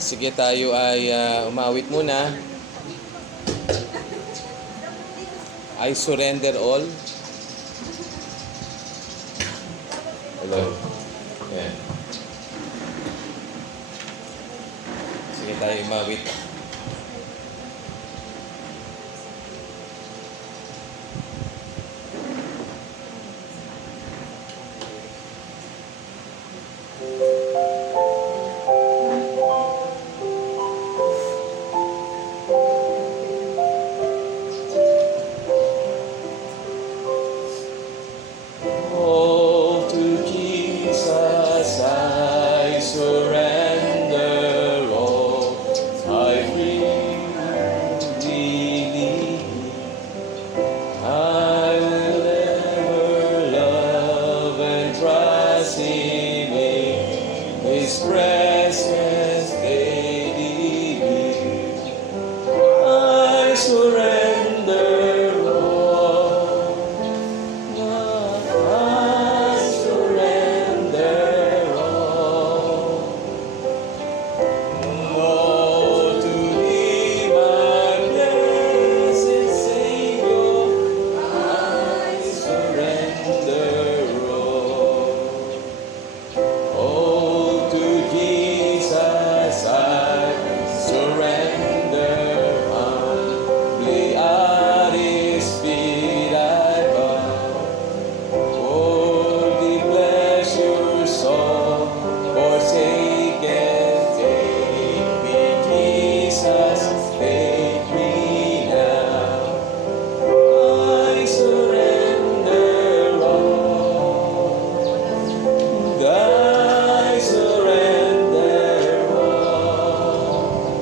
Sige, tayo ay umawit muna. I surrender all. Hello. Ayan. Sige, tayo umawit. All to Jesus I surrender all. I freely believe I will ever love and trust Him in His presence daily. I surrender all. I surrender all. All to Thee, my blessed Savior. I surrender all. All to Jesus I surrender. Humbly at His feet I bow. Oh, the pleasures all forsaken, take me, Jesus, take me now. I surrender all. I surrender all.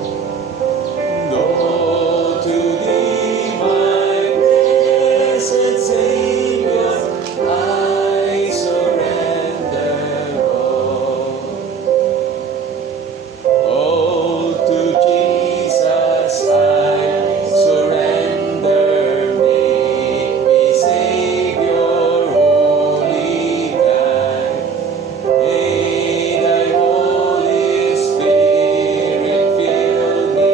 All to Thee, my blessed Savior, I surrender all. All to Jesus I surrender. Make me Savior, Holy Guide. May Thy Holy Spirit fill me.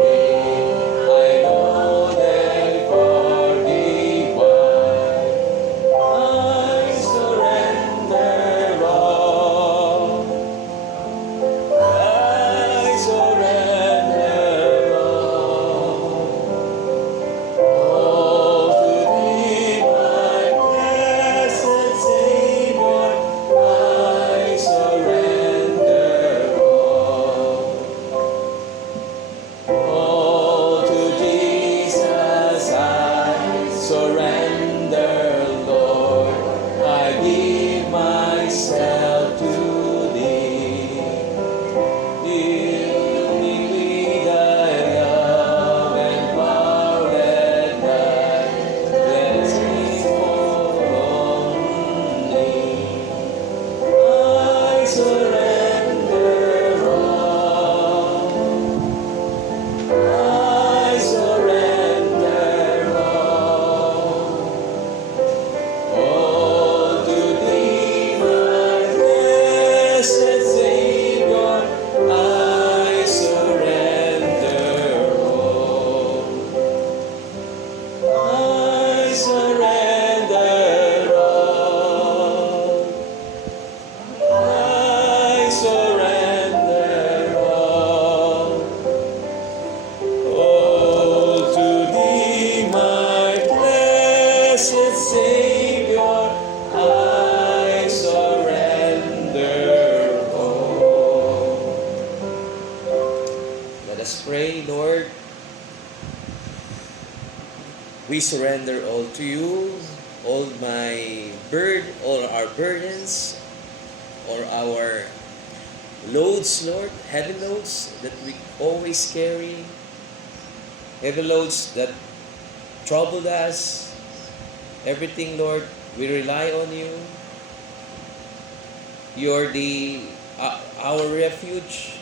May I know Thy for Thee wide. I surrender all. I surrender all. All to Thee, my blessed Savior, I surrender all. All to Jesus I surrender, Lord. I give myself to Thee. Fill me with Thy love and power, let Thy blessings fall on me. I surrender all. I surrender all. All to Thee, my blessed Savior, I surrender all. I surrender all. I surrender all. All to Thee, my blessed Savior, I surrender all. Let us pray, Lord. We surrender all to You, all our burdens, or our loads, Lord, heavy loads that we always carry, heavy loads that troubled us. Everything, Lord, we rely on You. You're our refuge,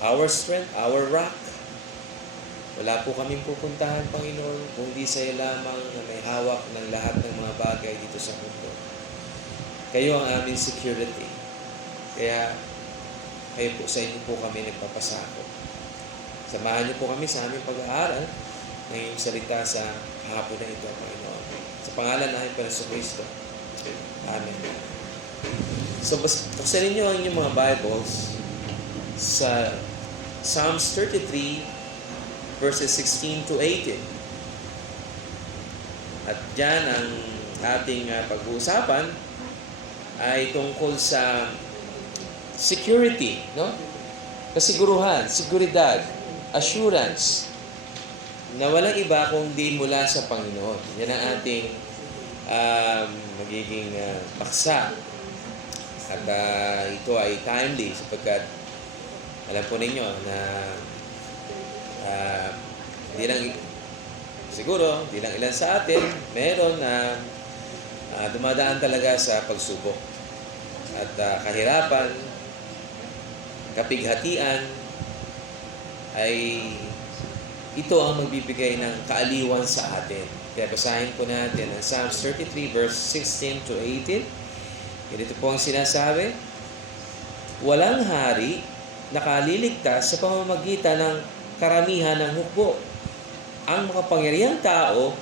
our strength, our rock. Wala po kaming pupuntahan, Panginoon, kung di sa iyo lamang na may hawak ng lahat ng mga bagay dito sa mundo. Kayo ang aming security. Kaya sa inyo po kami nagpapasako. Samahan niyo po kami sa aming pag-aaral ng iyong salita sa hapon na ito, Panginoon. Sa pangalan ng Panginoon Kristo. Amen. So, buksan ninyo ang inyong mga Bibles sa Psalms 33, verses 16 to 18. At dyan ang ating pag-uusapan ay tungkol sa security, no? Kasiguruhan, seguridad, assurance na walang iba kundi mula sa Panginoon. Yan ang ating magiging paksa. At ito ay timely sapagkat alam po ninyo na hindi lang ilan sa atin meron na dumadaan talaga sa pagsubok at kahirapan, kapighatian ay ito ang magbibigay ng kaaliwan sa atin. Kaya basahin po natin ang Psalms 33 verse 16 to 18. Ganito po ang sinasabi: walang hari nakaliligtas sa pamamagitan ng karamihan ng hukbo. Ang makapangyarihang tao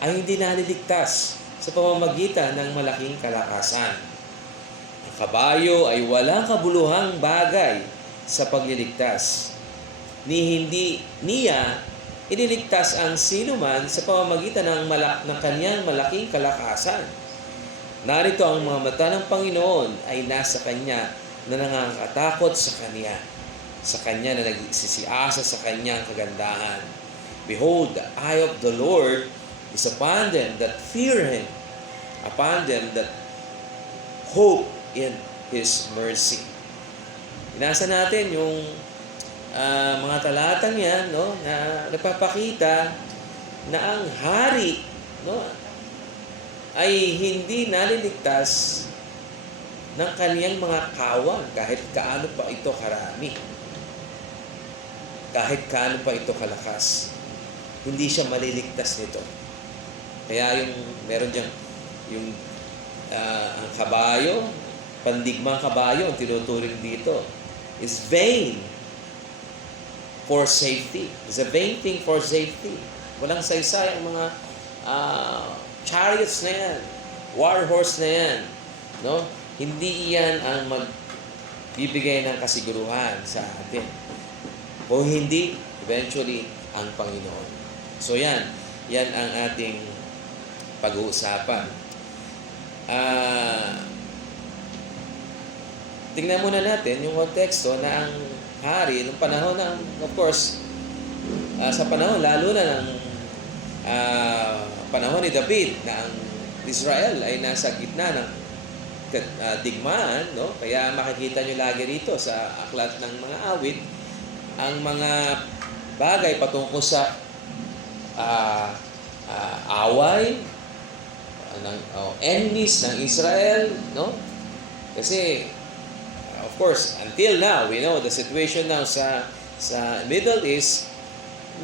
ay hindi naliligtas sa pamamagitan ng malaking kalakasan. Ang kabayo ay walang kabuluhang bagay sa pagliligtas. Hindi niya iniligtas ang sinuman sa pamamagitan ng kanyang malaking kalakasan. Narito ang mga mata ng Panginoon ay nasa kanya na nangangatakot sa kanya na nagsisiasa sa kanyang kagandahan. Behold, the eye of the Lord is upon them that fear Him, upon them that hope in His mercy. Binasa natin yung mga talatang yan, no, na nagpapakita na ang hari, no, ay hindi naliligtas ng kaniyang mga kawan kahit kaano pa ito karami. Kahit kaano pa ito kalakas. Hindi siya maliligtas nito. Kaya meron diyang ang kabayo, pandigmang kabayo, ang tinuturing dito, is vain for safety. It's a vain thing for safety. Walang saysay ang mga chariots na yan, war horse na yan. No? Hindi iyan ang magbibigay ng kasiguruhan sa atin. Kung hindi, eventually, ang Panginoon. So yan ang ating pag-uusapan. Tingnan muna natin yung konteksto na ang hari ng panahon ng, of course, sa panahon lalo na ng panahon ni David na ang Israel ay nasa gitna ng digmaan, no? Kaya makikita nyo lagi rito sa aklat ng mga awit ang mga bagay patungkol sa away ng enemies ng Israel, no? Kasi of course, until now, we know the situation now sa Middle East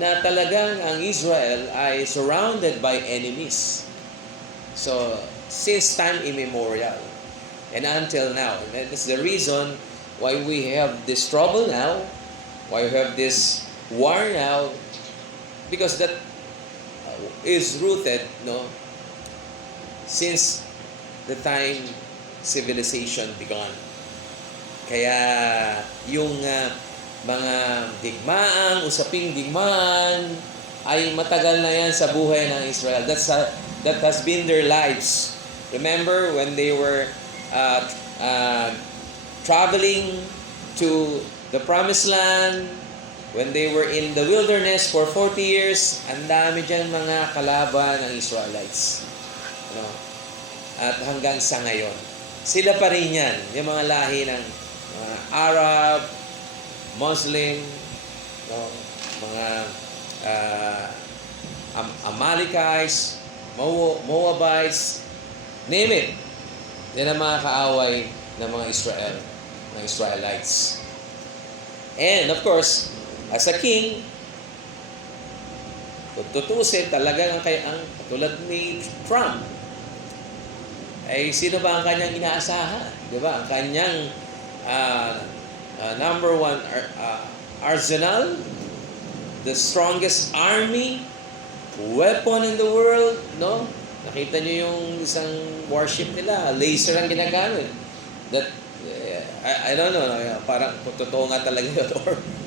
na talagang ang Israel ay surrounded by enemies. So, since time immemorial and until now. And that's the reason why we have this trouble now, why we have this war now, because that is rooted, no, since the time civilization began. Kaya yung mga digmaan, usaping digmaan, ay matagal na yan sa buhay ng Israel. That has been their lives. Remember when they were traveling to the Promised Land, when they were in the wilderness for 40 years, ang dami dyan mga kalaban ng Israelites. No? At hanggang sa ngayon, sila pa rin yan, yung mga lahi ng Arab, Muslim, no, mga Amalekites, Moabites, name it. Yan ang mga kaaway ng mga Israelites. And of course, as a king, kung tutusin talaga ang tulad ni Trump, ay sino ba ang kanyang inaasahan? Di ba? Ang kanyang number one arsenal, the strongest army, weapon in the world, no? Nakita nyo yung isang warship nila, laser ang ginagamit. That, I don't know, parang totoo nga talaga yun,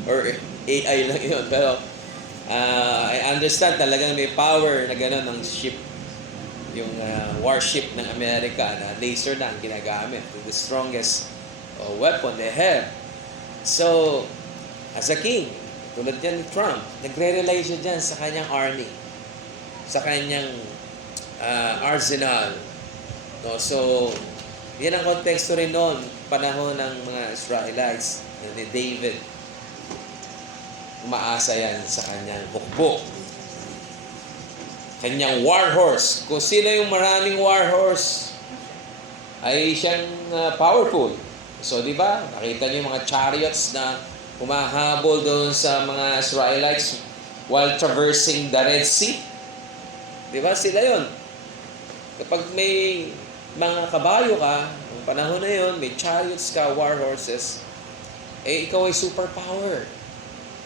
or AI lang yun. Pero, I understand talagang may power na gano'n ng ship, yung warship ng Amerika na laser na ang ginagamit. The strongest weapon they have. So, as a king, tulad yan ni Trump, nagre-rely siya dyan sa kanyang army, sa kanyang arsenal. No? So, yan ang konteksto rin noon, panahon ng mga Israelites, ni David. Umaasa yan sa kanyang hukbo. Kanyang war horse. Kung sino yung maraming war horse, ay siyang powerful. So, di ba? Nakita niyo yung mga chariots na humahabol doon sa mga Israelites while traversing the Red Sea. Di ba? Sila yon. Kapag may mga kabayo ka, ng panahon na yon, may chariots ka, war horses, eh ikaw ay superpower.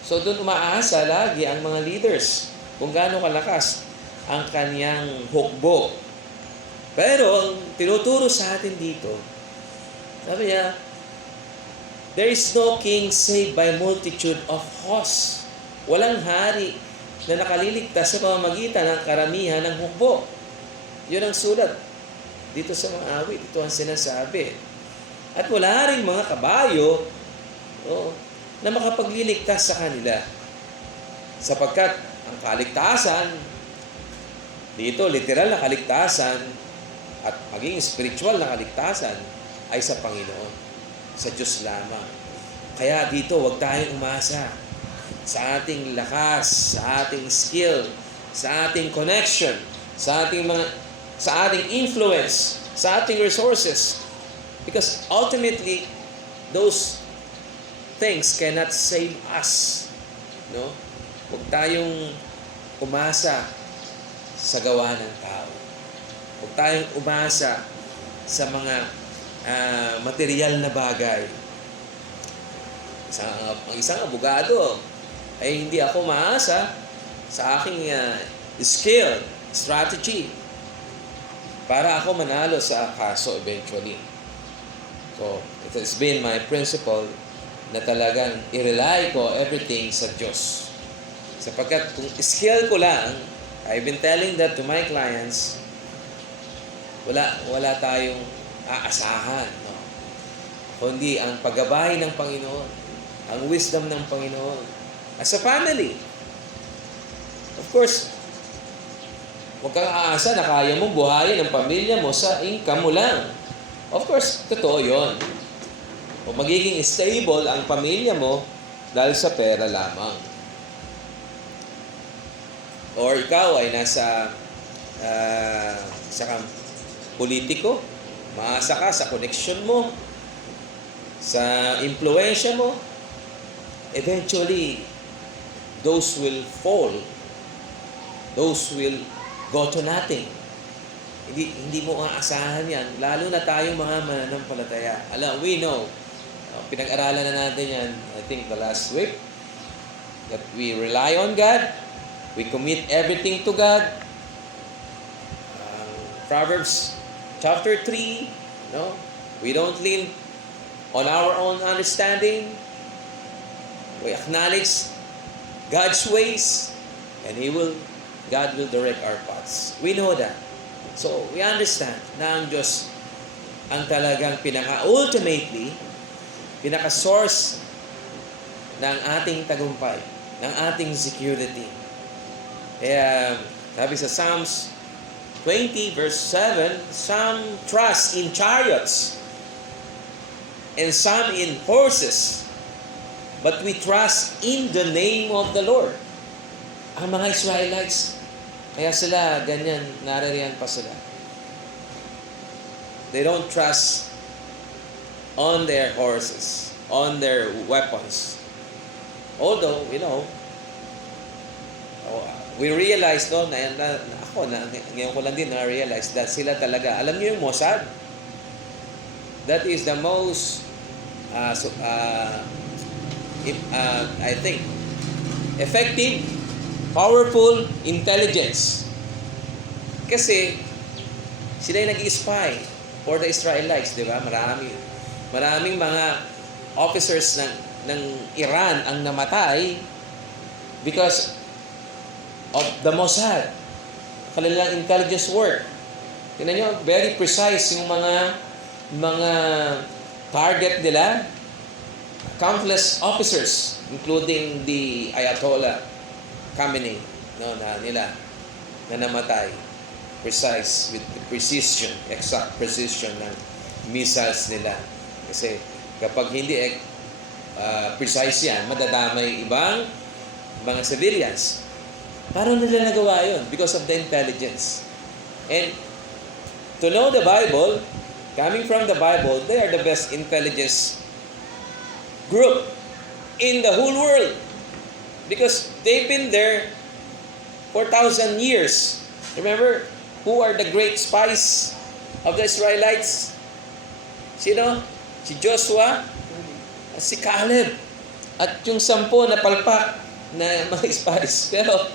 So doon umaasa lagi ang mga leaders kung gaano kalakas ang kaniyang hukbo. Pero ang tinuturo sa atin dito, sabi niya, there is no king save by multitude of hosts. Walang hari na nakaliligtas sa pamamagitan ng karamihan ng hukbo. Yun ang sulat dito sa mga awit. Ito ang sinasabi. At wala rin mga kabayo na makapagliligtas sa kanila. Sapagkat ang kaligtasan, dito literal na kaligtasan at maging spiritual na kaligtasan ay sa Panginoon, sa Diyos lamang. Kaya dito, huwag tayong umasa sa ating lakas, sa ating skill, sa ating connection, sa ating influence, sa ating resources. Because ultimately, those things cannot save us. No? Huwag tayong umasa sa gawa ng tao. Huwag tayong umasa sa mga material na bagay. Ang isang abogado ay hindi ako maasa sa aking skill, strategy para ako manalo sa kaso eventually. So, it has been my principle na talagang i-rely ko everything sa Diyos. Sapagkat kung skill ko lang, I've been telling that to my clients, wala tayong aasahan. No? Kundi ang paggabay ng Panginoon, ang wisdom ng Panginoon. As a family, of course, huwag kang aasa na kaya mong buhayin ang pamilya mo sa income mo lang. Of course, totoo yun. O magiging stable ang pamilya mo dahil sa pera lamang. Or ikaw ay nasa politiko, maasa ka sa connection mo, sa impluensya mo, eventually, those will fall. Those will go to nothing. Hindi mo aasahan yan. Lalo na tayong mga mananampalataya. We know, pinag-aralan na natin yan, I think the last week, that we rely on God, we commit everything to God. Proverbs chapter 3, no? We don't lean on our own understanding. We acknowledge God's ways, and God will direct our paths. We know that. So, we understand na ang Diyos ang talagang pinaka-ultimately, pinaka-source ng ating tagumpay, ng ating security. Kaya, sabi sa Psalms 20 verse 7, some trust in chariots and some in horses, but we trust in the name of the Lord. Ang mga Israelites, kaya sila ganyan, naririyan pa sila. They don't trust on their horses, on their weapons. Although, we realize ngayon ko lang din na-realize that sila talaga, alam niyo yung Mossad? That is the most I think, effective, powerful intelligence. Kasi sila yung nag-i-spy for the Israelites, di ba? Maraming mga officers ng Iran ang namatay because of the Mossad, kanilang intelligence work. Tingnan nyo, very precise yung mga target nila. Countless officers, including the Ayatollah Khamenei, na namatay. Precise, with the precision, exact precision ng missiles nila. Kasi kapag hindi precise yan, madadamay ibang mga civilians. Paano nila nagawa yun? Because of the intelligence. And to know the Bible, coming from the Bible, they are the best intelligence group in the whole world. Because they've been there for 1,000 years. Remember, who are the great spies of the Israelites? Sino? Si Joshua, si Caleb, at yung 10 na palpak na mga spies. Pero,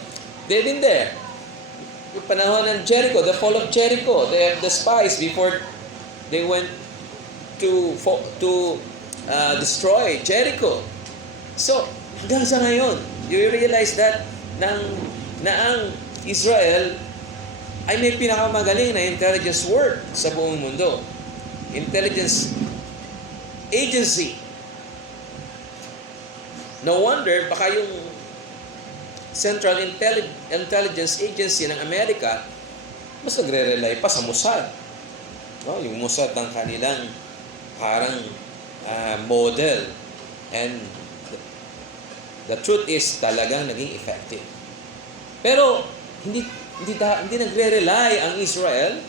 they've been there. Yung panahon ng Jericho, the fall of Jericho, they have the spies before they went to destroy Jericho. So, hanggang sa ngayon, you realize that na ang Israel ay may pinakamagaling na intelligence work sa buong mundo. Intelligence agency. No wonder, baka yung Central Intelligence Agency ng Amerika mas nagre-rely pa sa Mossad. No, yung Mossad ng kanilang parang model. And the truth is talagang naging effective. Pero hindi nagre-rely ang Israel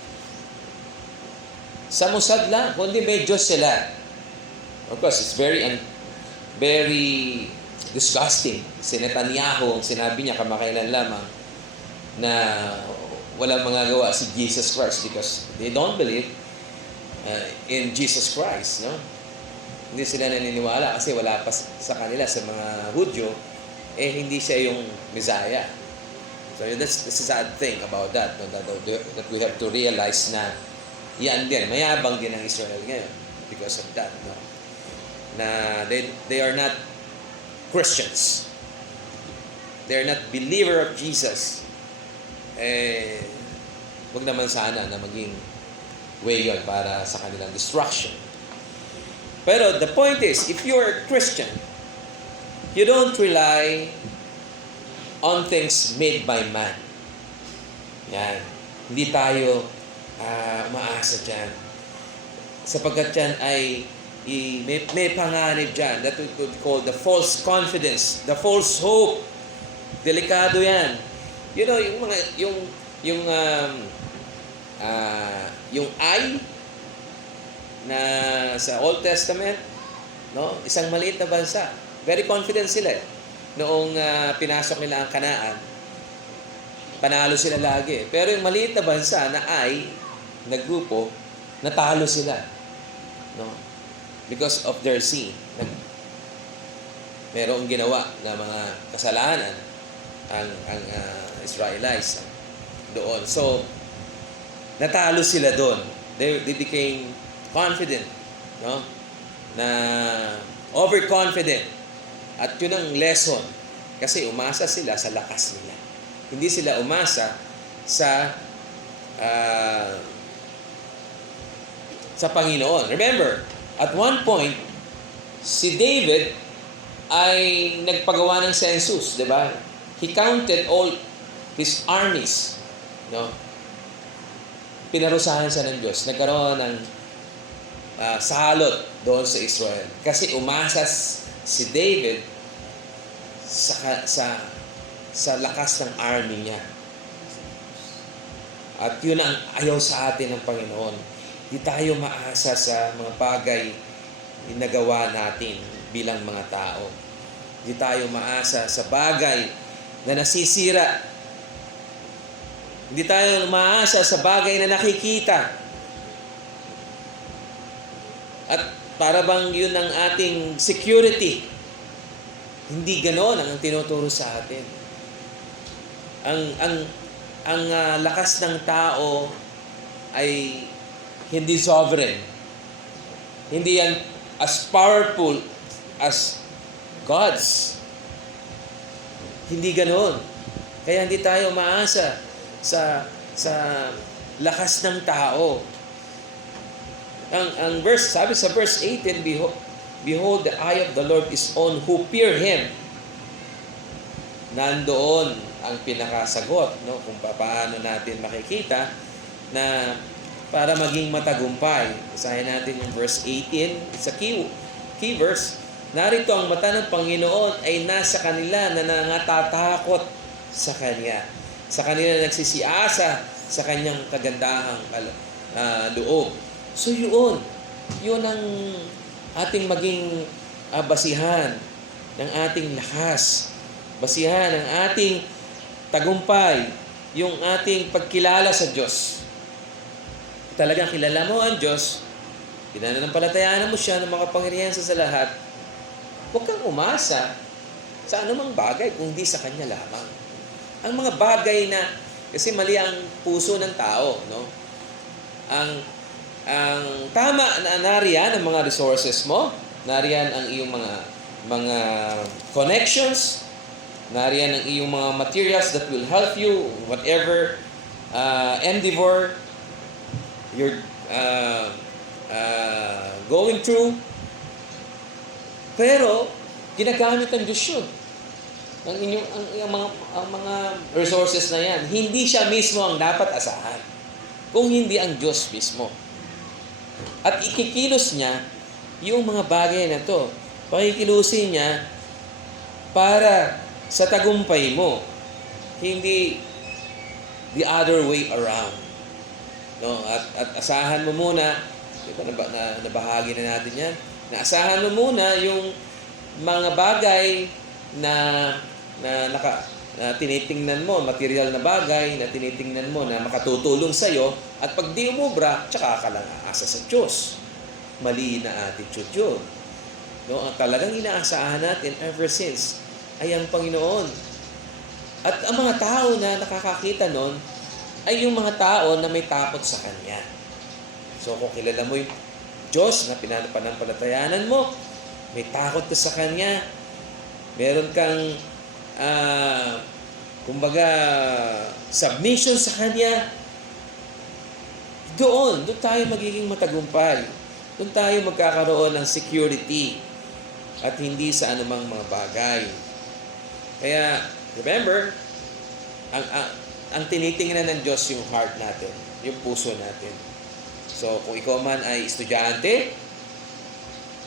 sa Mossad lang, kundi may Diyos sila. Of course, it's very disgusting. Si Netanyahu, sinabi niya kamakailan lamang na walang magagawa si Jesus Christ because they don't believe in Jesus Christ, no? Hindi sila naniniwala kasi wala pa sa kanila, sa mga Hudyo, hindi siya yung Messiah. So that's the sad thing about that, no? That we have to realize na yan din, mayabang din ang Israel ngayon because of that, no? Na they are not Christians. They are not believer of Jesus. Wag naman sana na maging way yun para sa kanilang destruction. Pero the point is, if you're a Christian, you don't rely on things made by man. Yan. Hindi tayo umaasa dyan. Sapagkat yan ay may panganib dyan that we could call the false confidence, the false hope. Delikado yan. You know, yung I na sa Old Testament, no? Isang maliit na bansa. Very confident sila. Noong pinasok nila ang Kanaan, panalo sila lagi. Pero yung maliit na bansa na na grupo, natalo sila. No? Because of their sin. Merong ginawa na mga kasalanan ang Israelites doon. So, natalo sila doon. They became confident, no? Na overconfident. At yun ang lesson. Kasi umasa sila sa lakas nila. Hindi sila umasa sa Panginoon. Remember, at one point, si David ay nagpagawa ng census, di ba? He counted all his armies, no? Pinarusahan siya ng Diyos. Nagkaroon ng salot doon sa Israel. Kasi umasa si David sa lakas ng army niya. At yun ang ayaw sa atin ng Panginoon. Di tayo maasa sa mga bagay na nagawa natin bilang mga tao. Di tayo maasa sa bagay na nasisira. Hindi tayo maasa sa bagay na nakikita. At para bang yun ang ating security. Hindi ganoon ang tinuturo sa atin. Ang lakas ng tao ay hindi sovereign. Hindi yan as powerful as God's. Hindi ganoon. Kaya hindi tayo umaasa sa lakas ng tao. Ang verse, sabi sa verse 18, Behold, the eye of the Lord is on who fear Him. Nandoon ang pinakasagot, no? Kung paano natin makikita na para maging matagumpay. Basahin natin yung verse 18. It's a key verse. Narito ang mata ng Panginoon ay nasa kanila na nangatatakot sa Kanya. Sa kanila nagsisiasa sa Kanyang kagandahang loob. So yun ang ating maging basihan ng ating lakas. Basihan ng ating tagumpay, yung ating pagkilala sa Diyos. Talagang kilala mo ang Diyos, pinananampalatayaan mo siya ng makapangyarihan sa lahat, huwag kang umasa sa anumang bagay kung di sa Kanya lamang. Ang mga bagay na, kasi mali ang puso ng tao, no? Ang tama na nariyan ang mga resources mo, nariyan ang iyong mga connections, nariyan ang iyong mga materials that will help you whatever endeavor you're going through. Pero ginagamit ng Diyos yun. Ang mga resources na yan, hindi siya mismo ang dapat asahan. Kung hindi ang Diyos mismo. At ikikilos niya yung mga bagay na to. Pakikilusin niya para sa tagumpay mo. Hindi the other way around. No? At asahan mo muna, diba, nabahagi na natin yan, naasahan mo muna yung mga bagay na tinitingnan mo, material na bagay na tinitingnan mo na makatutulong sa'yo, at pag di umubra, tsaka ka lang aasa sa Diyos. Mali na attitude yun. No? Ang talagang inaasahan natin ever since ay ang Panginoon. At ang mga tao na nakakakita nun ay yung mga tao na may takot sa Kanya. So kung kilala mo yung Diyos na pinanampalatayanan mo, may takot ka sa Kanya, meron kang kumbaga submission sa Kanya, doon tayo magiging matagumpay. Doon tayo magkakaroon ng security at hindi sa anumang mga bagay. Kaya remember, ang tinitingnan ng Diyos yung heart natin, yung puso natin. So kung ikaw man ay estudyante,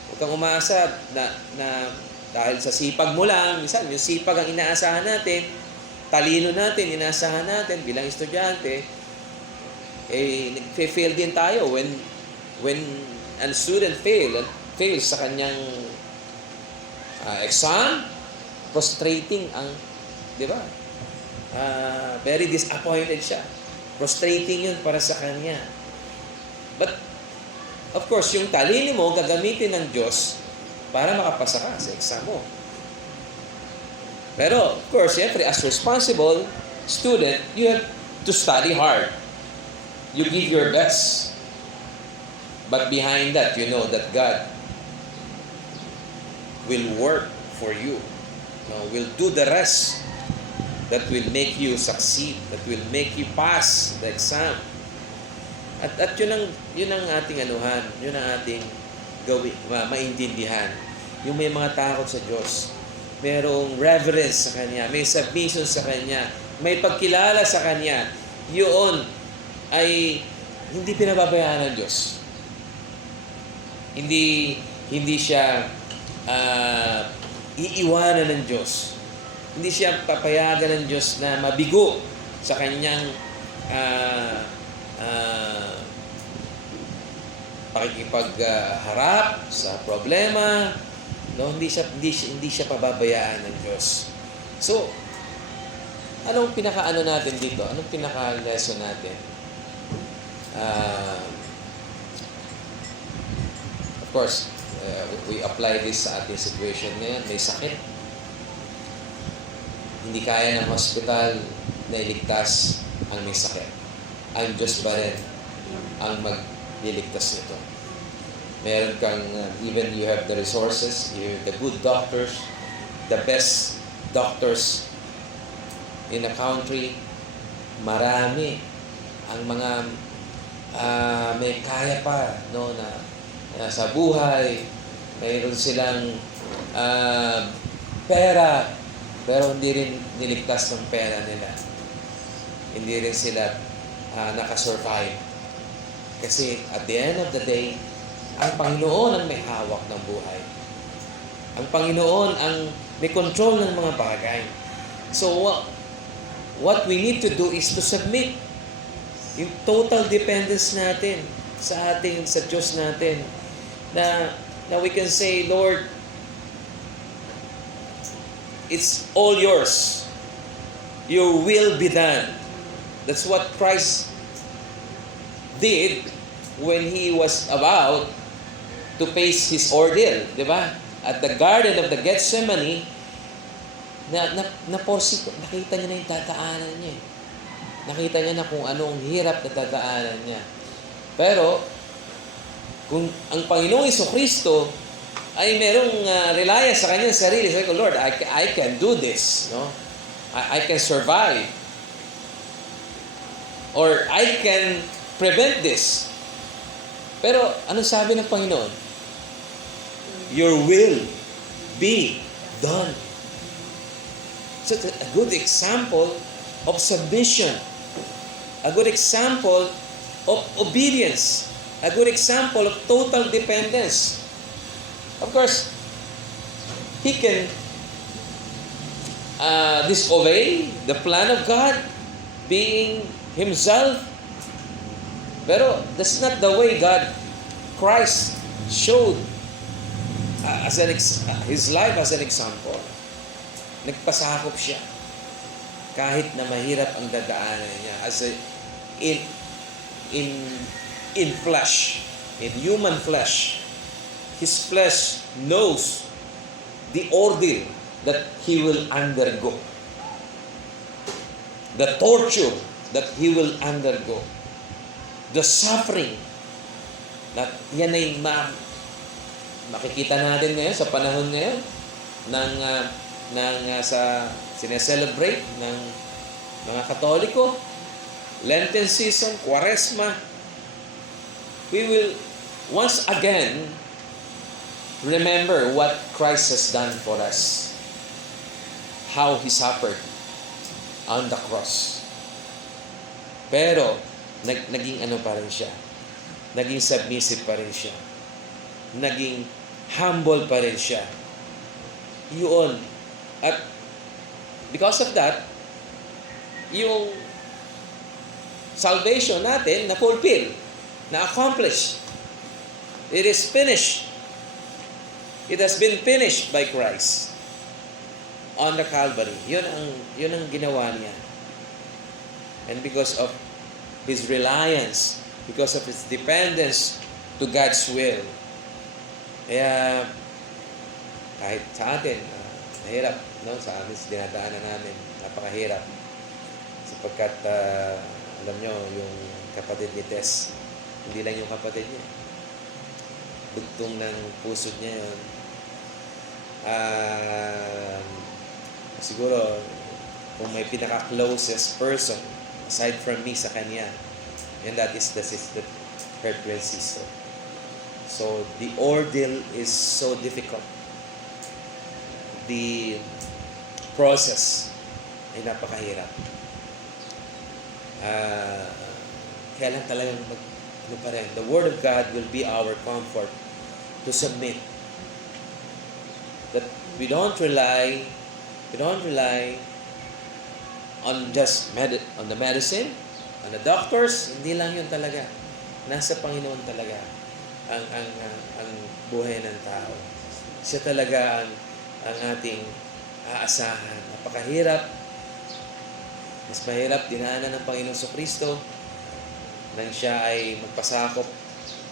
huwag kang umasa na dahil sa sipag mo lang, minsan yung sipag ang inaasahan natin, talino natin, inaasahan natin bilang estudyante, nag-fail din tayo when a student fails sa kanyang exam, frustrating ang, di ba? Very disappointed siya. Frustrating yun para sa kanya. But, of course, yung talino mo, gagamitin ng Diyos para makapasa ka sa exam mo. Pero, of course, siyempre, as responsible student, you have to study hard. You give your best. But behind that, you know that God will work for you. Will do the rest that will make you succeed, that will make you pass the exam. At yun ang ating anuhan, yun ang ating gawin, maintindihan. Yung may mga takot sa Diyos, mayroong reverence sa Kanya, may submission sa Kanya, may pagkilala sa Kanya, yun ay hindi pinababayaan ng Diyos. Hindi siya iiwanan ng Diyos. Hindi siya papayagan ng Diyos na mabigo sa Kanyang pakikipagharap sa problema. No, hindi siya pababayaan ng Diyos. So, anong pinaka-ano natin dito? Anong pinaka-lesson natin? Of course, If we apply this sa ating situation ngayon, may sakit. Hindi kaya ng hospital na iligtas ang may sakit. Ang Diyos pa rin ang magliligtas nito. Meron kang, even you have the resources, you have the good doctors, the best doctors in the country, marami ang mga may kaya pa, no, na sa buhay, mayroon silang pera, pero hindi rin niligtas ng pera nila. Hindi rin sila nakasurvive. Kasi at the end of the day, ang Panginoon ang may hawak ng buhay. Ang Panginoon ang may control ng mga bagay. So what we need to do is to submit yung total dependence natin sa Diyos natin, na we can say, Lord, it's all yours. Your will be done. That's what Christ did when He was about to face His ordeal, di ba? At the Garden of the Gethsemane, nakita niya na yung tataanan niya. Nakita niya na kung anong hirap na tataanan niya. Pero, kung ang Panginoong Jesucristo ay merong reliance sa kanyang sarili, sabi ko, Lord, I can do this. No? I can survive. Or I can prevent this. Pero, anong sabi ng Panginoon? Your will be done. So, a good example of submission. A good example of obedience. A good example of total dependence. Of course, he can disobey the plan of God, being himself. Pero that's not the way Christ showed his life as an example. Nagpasakop siya kahit na mahirap ang dadaanan niya in flesh, in human flesh. His flesh knows the ordeal that he will undergo, the torture that he will undergo, the suffering that yan ay makikita natin ngayon sa panahon ngayon sa sineselebrate ng mga Katoliko, Lenten season, Quaresma. We will once again remember what Christ has done for us, how He suffered on the cross. Pero naging ano pa rin siya, naging submissive pa rin siya, naging humble pa rin siya. Yun. At because of that, yung salvation natin na-fulfill, na-accomplish. It is finished. It has been finished by Christ on the Calvary. Yun ang ginawa niya. And because of His reliance, because of His dependence to God's will. Kaya kahit sa atin, mahirap, no? Sa amin, sa dinadaanan namin, napakahirap. Sapagkat, alam nyo, yung kapatid ni Tess, hindi lang yung kapatid niya. Dugtong ng puso niya yun. Siguro, kung may pinaka-closest person, aside from me sa kanya, and that is her twin sister. So, the ordeal is so difficult. The process ay napakahirap. Kaya lang talagang the Word of God will be our comfort to submit. That we don't rely on just on the medicine, on the doctors. Hindi lang yun talaga. Nasa Panginoon talaga ang buhay ng tao. Siya talaga ang ating aasahan. Napakahirap. Mas mahirap dinaanan ng Panginoon Jesucristo nang siya ay magpasakop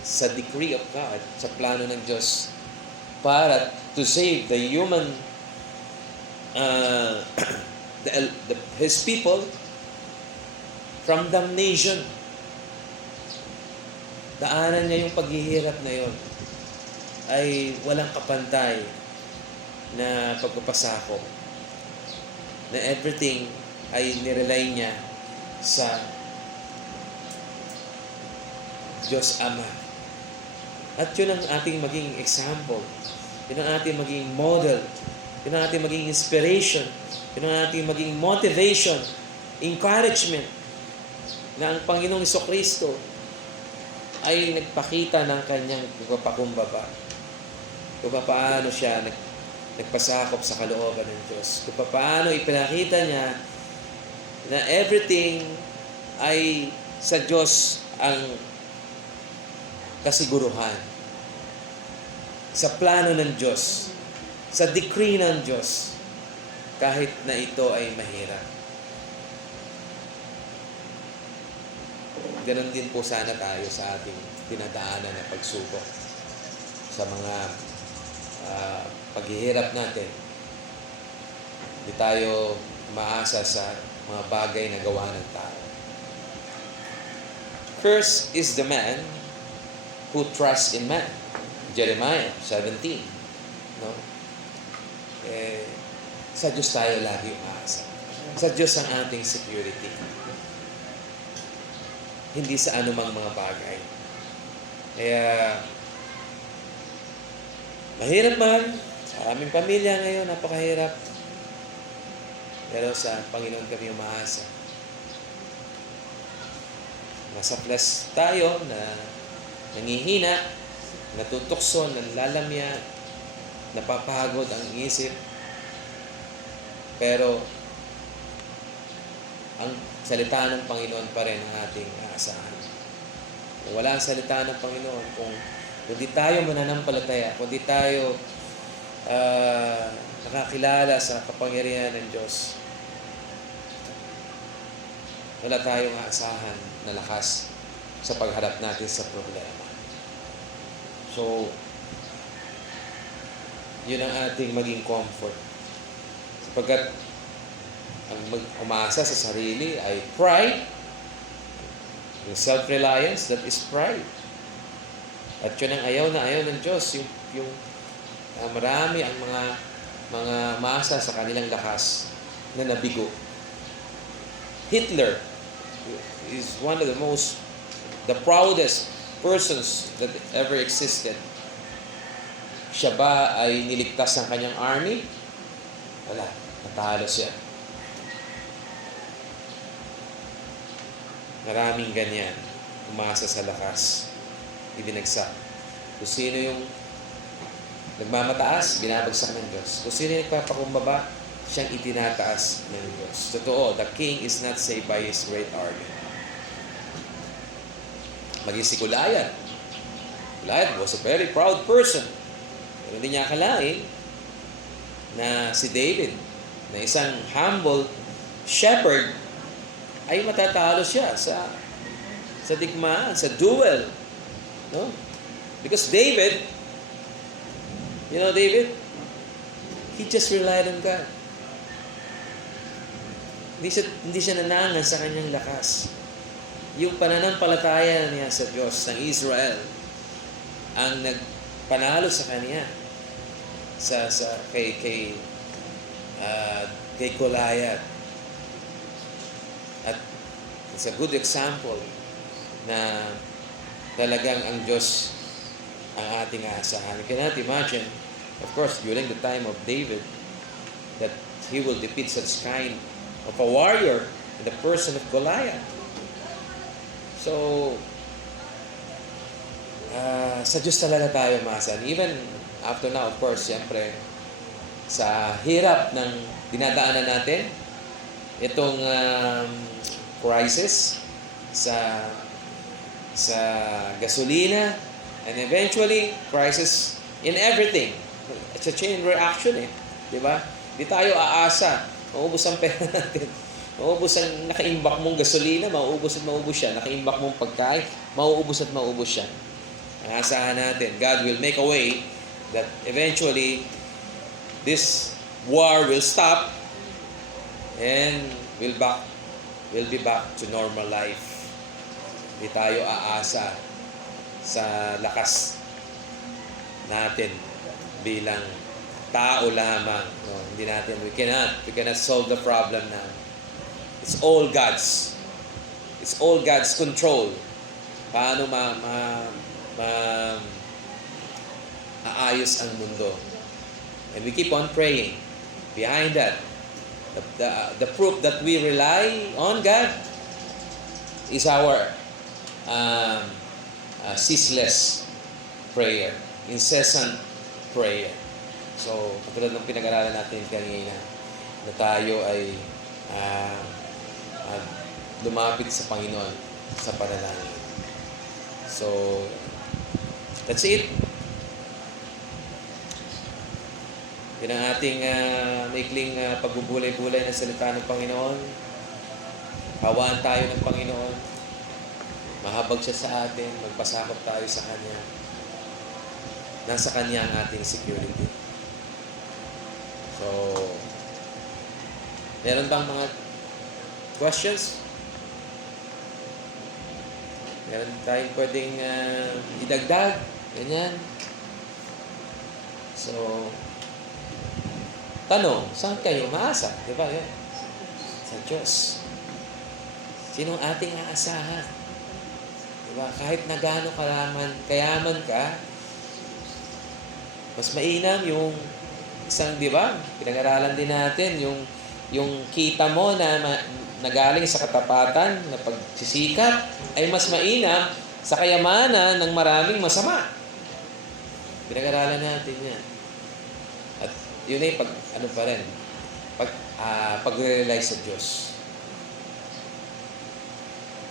sa decree of God, sa plano ng Diyos para to save the human, his people from damnation. Daanan niya yung paghihirap na yon ay walang kapantay na pagpapasakop, na everything ay nirely niya sa Diyos Ama. At yun ang ating maging example. Yun ang ating maging model. Yun ang ating maging inspiration. Yun ang ating maging motivation, encouragement, na ang Panginoong Jesucristo ay nagpakita ng kanyang pagpapakumbaba. Kung paano siya nagpasakop sa kalooban ng Diyos. Kung paano ipinakita niya na everything ay sa Diyos ang kasiguruhan. Sa plano ng Diyos. Sa decree ng Diyos. Kahit na ito ay mahirap. Ganon din po sana tayo sa ating dinadaanan na pagsubok. Sa mga paghihirap natin. Hindi tayo maasa sa mga bagay na gawa ng tao. First is the man who trusts in man. Jeremiah 17. No? Sa Diyos tayo lagi umaasa. Sa Diyos ang ating security. Hindi sa anumang mga bagay. Kaya, mahirap man. Sa aming pamilya ngayon, napakahirap. Pero sa Panginoon kami umaasa. Nasa flesh tayo na nangihina, natutukso, nanlalamya, napapagod ang isip. Pero, ang salita ng Panginoon pa rin ang ating aasahan. Kung wala ang salita ng Panginoon, kung di tayo mananampalataya, kung di tayo nakakilala sa kapangyarihan ng Diyos, wala tayong aasahan na lakas sa pagharap natin sa problema. So, yun ang ating maging comfort. Sapagkat ang umasa sa sarili ay pride. Yung self-reliance, that is pride. At yun ang ayaw ng Diyos. Yung marami ang mga masa sa kanilang lakas na nabigo. Hitler is one of the proudest persons that ever existed. Siya ba ay niligtas ng kanyang army? Wala. Natalo siya. Maraming ganyan. Umasa sa lakas. Ibinagsak. Kung sino yung nagmamataas, binabagsak ng Diyos. Kung sino yung nagpapakumbaba, siyang itinataas ng Diyos. Totoo, the king is not saved by his great army. Maging si Goliath. Goliath was a very proud person. Pero hindi niya akalain na si David, na isang humble shepherd, ay matatalo siya sa digmaan, sa duel. No? Because David, David, he just relied on God. Hindi siya nanangan sa kanyang lakas. Yung pananampalataya niya sa Diyos ng Israel ang nagpanalo sa kanya kay Goliath. At it's a good example na talagang ang Diyos ang ating aasahan. You cannot imagine, of course, during the time of David, that he will defeat such kind of a warrior in the person of Goliath. So, sa Diyos talaga tayo maasahan. Even after now, of course, siyempre, sa hirap ng dinadaanan natin, itong crisis sa gasolina, and eventually, crisis in everything. It's a chain reaction Di ba? Di tayo aasa. Maubos ang pera natin. Maubos ang nakaimbak mong gasolina, mauubos at maubos siya. Nakaimbak mong pagkain, mauubos at maubos siya. Ang asahan natin, God will make a way that eventually this war will stop and we'll be back to normal life. Hindi tayo aasa sa lakas natin bilang tao lamang. No, hindi natin, we cannot solve the problem now. It's all God's. It's all God's control. Paano aayos ang mundo. And we keep on praying. Behind that, the proof that we rely on God is our ceaseless prayer, incessant prayer. So, katulad ng pinag-aralan natin kanina, na tayo ay lumapit sa Panginoon sa panalangin. So, that's it. Yan ang ating maikling pagbubulay-bulay ng salita ng Panginoon. Hawaan tayo ng Panginoon. Mahabag siya sa atin. Magpasakop tayo sa Kanya. Nasa Kanya ang ating security. So, meron bang mga questions? Meron tayong pwedeng idagdag. Ganyan. So, tanong, saan kayo umaasa? Di ba? Yan. Sa Diyos. Sinong ating aasahan? Di ba? Kahit na gaano kayaman ka, mas mainam yung isang, di ba? Pinag-aralan din natin yung kita mo na nagaling sa katapatan, na pagsisikap, ay mas mainam sa kayamanan ng maraming masama. Pinag-aralan natin yan. At yun ay pag-realize sa Diyos.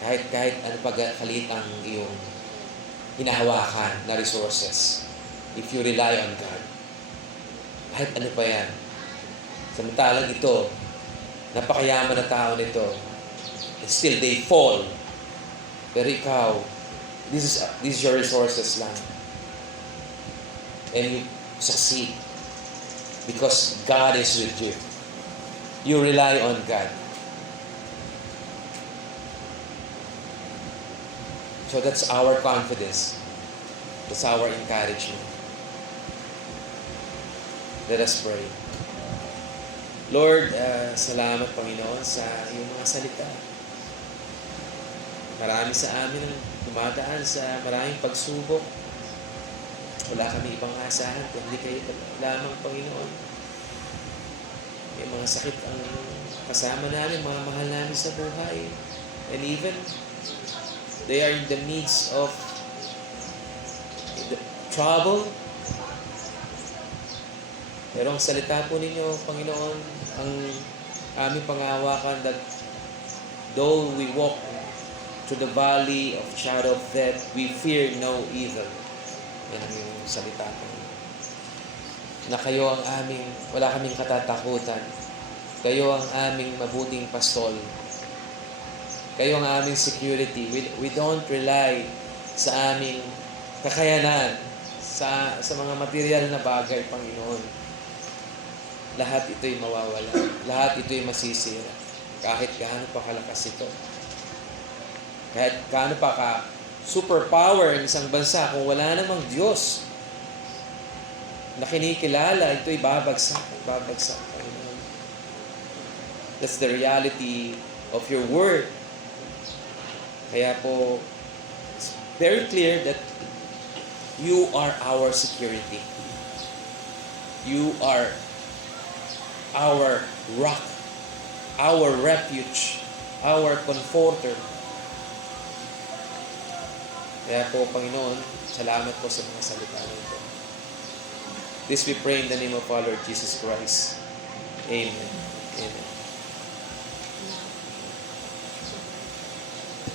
Kahit ano pagkalit ang iyong hinahawakan na resources, if you rely on God, kahit ano pa yan, samantalang ito, napakayaman na tao nito, and still they fall. Pero ikaw, this is your resources lang. And you succeed. Because God is with you. You rely on God. So that's our confidence. That's our encouragement. Let us pray. Lord, salamat Panginoon sa iyong mga salita. Marami sa amin ang dumadaan sa maraming pagsubok. Wala kami ibang asahan kundi kayo lamang, Panginoon. May mga sakit ang kasama namin, mga mahal namin sa buhay. And even, they are in the midst of trouble. Pero ang salita po ninyo, Panginoon, ang aming pangahawakan that though we walk through the valley of shadow of death, we fear no evil. Yan ang yung salita ko. Na kayo ang aming, wala kaming katatakutan. Kayo ang aming mabuting pastol. Kayo ang aming security. We don't rely sa aming kakayanan, sa mga material na bagay, Panginoon. Lahat ito'y mawawala. Lahat ito'y masisira. Kahit gaano pa kalakas ito. Kahit gaano pa ka superpower ng isang bansa, kung wala namang Diyos na kinikilala, ito'y babagsak, Panginoon. That's the reality of your word. Kaya po, it's very clear that you are our security. You are our rock, our refuge, our comforter. Kaya po, Panginoon, salamat po sa mga salita nito. This we pray in the name of our Lord Jesus Christ. Amen. Amen.